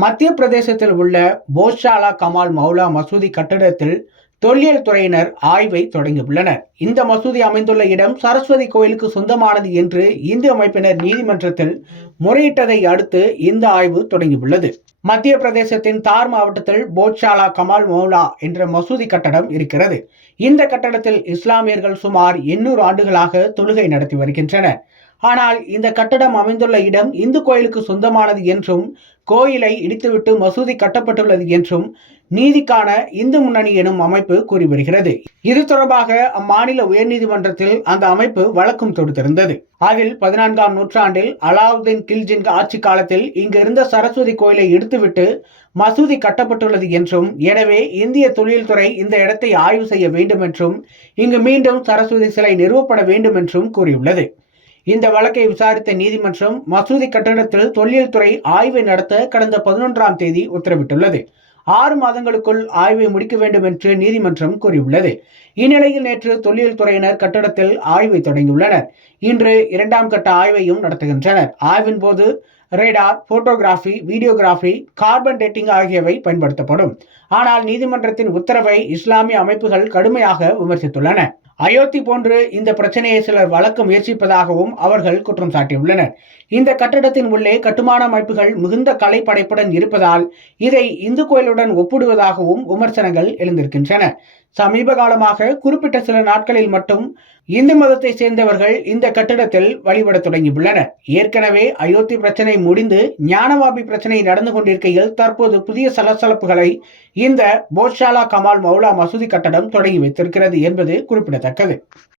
மத்திய பிரதேசத்தில் உள்ள போஷாலா கமால் மௌலா மசூதி கட்டடத்தில் தொல்லியல் துறையினர் ஆய்வை தொடங்கியுள்ளனர். இந்த மசூதி அமைந்துள்ள இடம் சரஸ்வதி கோயிலுக்கு சொந்தமானது என்று இந்து அமைப்பினர் நீதிமன்றத்தில் முறையிட்டதை அடுத்து இந்த ஆய்வு தொடங்கியுள்ளது. மத்திய பிரதேசத்தின் தார் மாவட்டத்தில் போஷாலா கமால் மௌலா என்ற மசூதி கட்டடம் இருக்கிறது. இந்த கட்டடத்தில் இஸ்லாமியர்கள் சுமார் 800 ஆண்டுகளாக தொழுகை நடத்தி வருகின்றனர். ஆனால் இந்த கட்டடம் அமைந்துள்ள இடம் இந்து கோயிலுக்கு சொந்தமானது என்றும் கோயிலை இடித்துவிட்டு மசூதி கட்டப்பட்டுள்ளது என்றும் நீதிக்கான இந்து முன்னணி எனும் அமைப்பு கூறி வருகிறது. இது தொடர்பாக அம்மாநில உயர்நீதிமன்றத்தில் அந்த அமைப்பு வழக்கும் தொடுத்திருந்தது. அதில் 14ஆம் நூற்றாண்டில் அலாவுதீன் கில்ஜின் ஆட்சி காலத்தில் இங்கு இருந்த சரஸ்வதி கோயிலை இடித்துவிட்டு மசூதி கட்டப்பட்டுள்ளது என்றும், எனவே இந்திய தொழில் துறை இந்த இடத்தை ஆய்வு செய்ய வேண்டும் என்றும், இங்கு மீண்டும் சரஸ்வதி சிலை நிறுவப்பட வேண்டும் என்றும் கூறியுள்ளது. இந்த வழக்கை விசாரித்த நீதிமன்றம் மசூதி கட்டடத்தில் தொல்லியல் துறை ஆய்வை நடத்த கடந்த 11ஆம் தேதி உத்தரவிட்டுள்ளது. 6 மாதங்களுக்குள் ஆய்வை முடிக்க வேண்டும் என்று நீதிமன்றம் கூறியுள்ளது. இந்நிலையில் நேற்று தொல்லியல் துறையினர் கட்டடத்தில் ஆய்வை தொடங்கியுள்ளனர். இன்று 2ஆம் கட்ட ஆய்வையும் நடத்துகின்றனர். ஆய்வின் போது radar, photography, videography, carbon dating ஆகியவை பயன்படுத்தப்படும். ஆனால் நீதிமன்றத்தின் உத்தரவை இஸ்லாமிய அமைப்புகள் கடுமையாக விமர்சித்துள்ளன. அயோத்தி போன்று இந்த பிரச்சனையை சிலர் வளர்க்க முயற்சிப்பதாகவும் அவர்கள் குற்றம் சாட்டியுள்ளனர். இந்த கட்டடத்தின் உள்ளே கட்டுமான அமைப்புகள் மிகுந்த கலை படைப்புடன் இருப்பதால் இதை இந்து கோயிலுடன் ஒப்பிடுவதாகவும் விமர்சனங்கள் எழுந்திருக்கின்றன. சமீப காலமாக குறிப்பிட்ட சில நாட்களில் மட்டும் இந்து மதத்தை சேர்ந்தவர்கள் இந்த கட்டிடத்தில் வழிபட தொடங்கியுள்ளனர். ஏற்கனவே அயோத்தி பிரச்சனை முடிந்து ஞானவாபி பிரச்சனை நடந்து கொண்டிருக்கையில் தற்போது புதிய சலசலப்புகளை இந்த போஷாலா கமால் மௌலா மசூதி கட்டடம் தொடங்கி வைத்திருக்கிறது என்பது குறிப்பிடத்தக்கது.